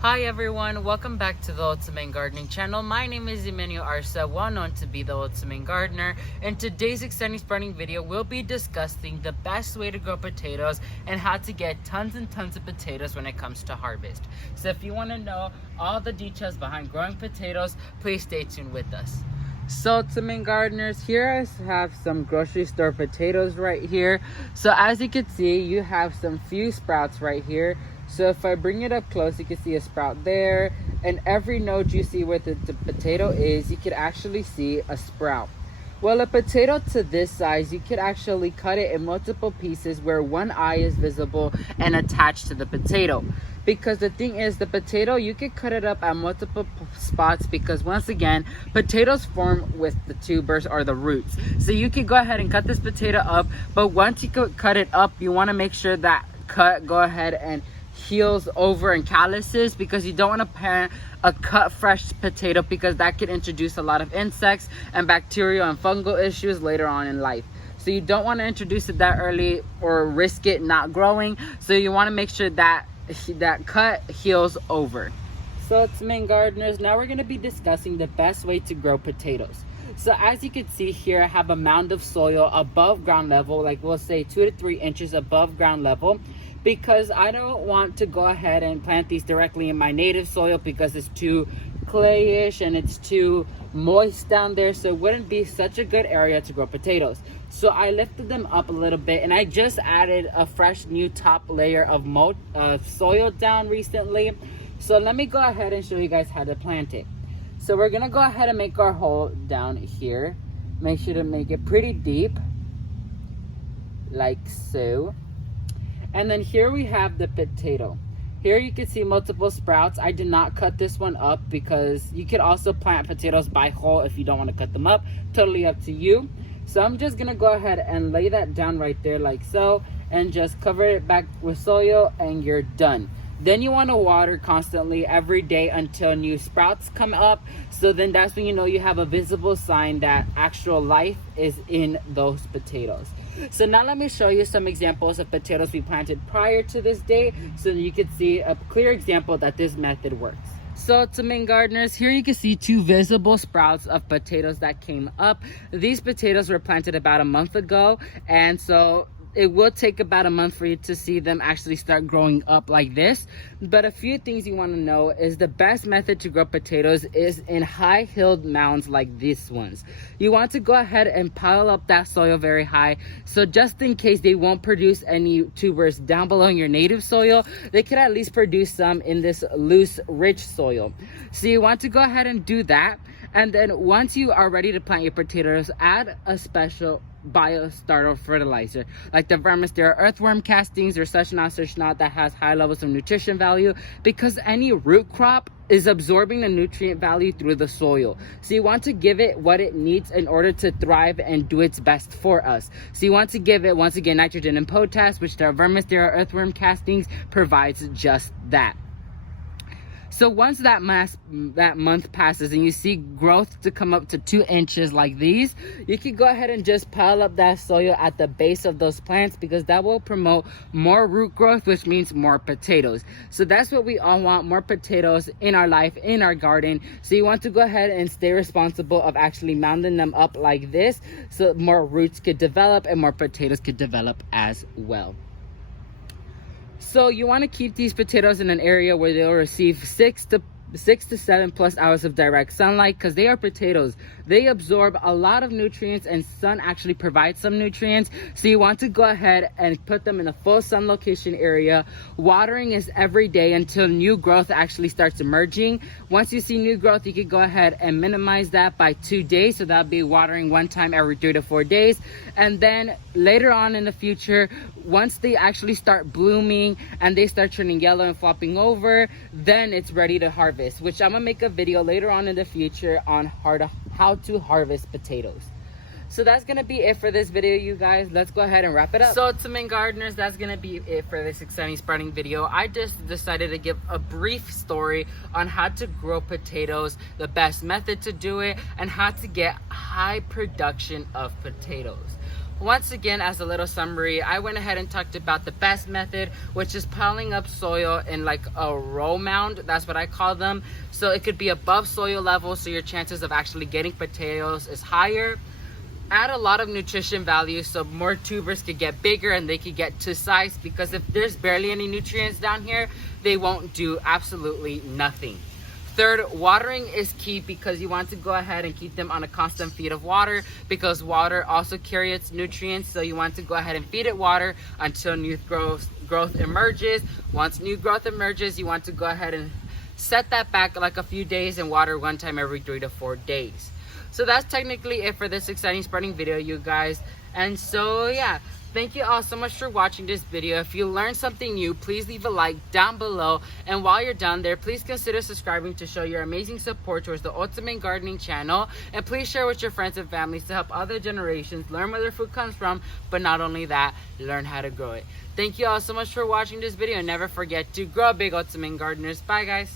Hi everyone, welcome back to the Ultimate Gardening channel. My name is Emmanuel Arce, well known to be the Ultimate Gardener. In today's extending spreading video, we'll be discussing the best way to grow potatoes and how to get tons and tons of potatoes when it comes to harvest. So if you want to know all the details behind growing potatoes, please stay tuned with us. So Ultimate Gardeners, here I have some grocery store potatoes right here. So as you can see, you have some few sprouts right here. So if I bring it up close, you can see a sprout there, and every node you see where the potato is, you could actually see a sprout. Well, a potato to this size, you could actually cut it in multiple pieces where one eye is visible and attached to the potato. Because the thing is, the potato, you could cut it up at multiple spots because once again, potatoes form with the tubers or the roots. So you could go ahead and cut this potato up, but once you cut it up, you want to make sure that go ahead and heals over and calluses, because you don't want to plant a cut fresh potato because that could introduce a lot of insects and bacterial and fungal issues later on in life. So you don't want to introduce it that early or risk it not growing. So you want to make sure that that cut heals over. So it's Ultimate Gardeners, now we're going to be discussing the best way to grow potatoes. So as you can see here, I have a mound of soil above ground level, like we'll say 2 to 3 inches above ground level, because I don't want to go ahead and plant these directly in my native soil because it's too clayish and it's too moist down there, so it wouldn't be such a good area to grow potatoes. So I lifted them up a little bit, and I just added a fresh new top layer of soil down recently. So let me go ahead and show you guys how to plant it. So we're gonna go ahead and make our hole down here. Make sure to make it pretty deep, like so. And then here we have the potato. Here you can see multiple sprouts. I did not cut this one up because you could also plant potatoes by whole if you don't want to cut them up. Totally up to you. So I'm just gonna go ahead and lay that down right there like so, and just cover it back with soil, and you're done. Then you want to water constantly every day until new sprouts come up. So then that's when you know you have a visible sign that actual life is in those potatoes. So now let me show you some examples of potatoes we planted prior to this date, so that you can see a clear example that this method works. So to main gardeners, here you can see 2 visible sprouts of potatoes that came up. These potatoes were planted about a month ago, and so it will take about a month for you to see them actually start growing up like this. But a few things you want to know is the best method to grow potatoes is in high-hilled mounds like these ones. You want to go ahead and pile up that soil very high, so just in case they won't produce any tubers down below in your native soil, they could at least produce some in this loose, rich soil. So you want to go ahead and do that. And then once you are ready to plant your potatoes, add a special biostarter fertilizer like the Vermistera earthworm castings or such not that has high levels of nutrition value, because any root crop is absorbing the nutrient value through the soil. So you want to give it what it needs in order to thrive and do its best for us. So you want to give it, once again, nitrogen and potash, which the Vermistera earthworm castings provides just that. So once that month passes and you see growth to come up to 2 inches like these, you can go ahead and just pile up that soil at the base of those plants, because that will promote more root growth, which means more potatoes. So that's what we all want, more potatoes in our life, in our garden. So you want to go ahead and stay responsible of actually mounding them up like this, so more roots could develop and more potatoes could develop as well. So you want to keep these potatoes in an area where they'll receive 6 to 7 plus hours of direct sunlight, because they are potatoes. They absorb a lot of nutrients, and sun actually provides some nutrients. So you want to go ahead and put them in a full sun location area. Watering is every day until new growth actually starts emerging. Once you see new growth, you can go ahead and minimize that by 2 days. So that'll be watering 1 time every 3 to 4 days. And then later on in the future, once they actually start blooming and they start turning yellow and flopping over, then it's ready to harvest, which I'm gonna make a video later on in the future on how to harvest potatoes. So that's gonna be it for this video, you guys. Let's go ahead and wrap it up. So to main gardeners, that's gonna be it for this exciting spreading video. I just decided to give a brief story on how to grow potatoes, the best method to do it, and how to get high production of potatoes. once again, as a little summary, I went ahead and talked about the best method, which is piling up soil in like a row mound. That's what I call them. So it could be above soil level, so your chances of actually getting potatoes is higher. Add a lot of nutrition value so more tubers could get bigger and they could get to size, because if there's barely any nutrients down here, they won't do absolutely nothing. Third, watering is key, because you want to go ahead and keep them on a constant feed of water, because water also carries nutrients. So you want to go ahead and feed it water until new growth emerges. Once new growth emerges, you want to go ahead and set that back like a few days and water one time every 3 to 4 days. So that's technically it for this exciting spreading video, you guys. And so yeah, thank you all so much for watching this video. If you learned something new, please leave a like down below. And while you're down there, please consider subscribing to show your amazing support towards the Ultimate Gardening channel. And please share with your friends and families to help other generations learn where their food comes from, but not only that, learn how to grow it. Thank you all so much for watching this video. Never forget to grow big, Ultimate Gardeners. Bye, guys.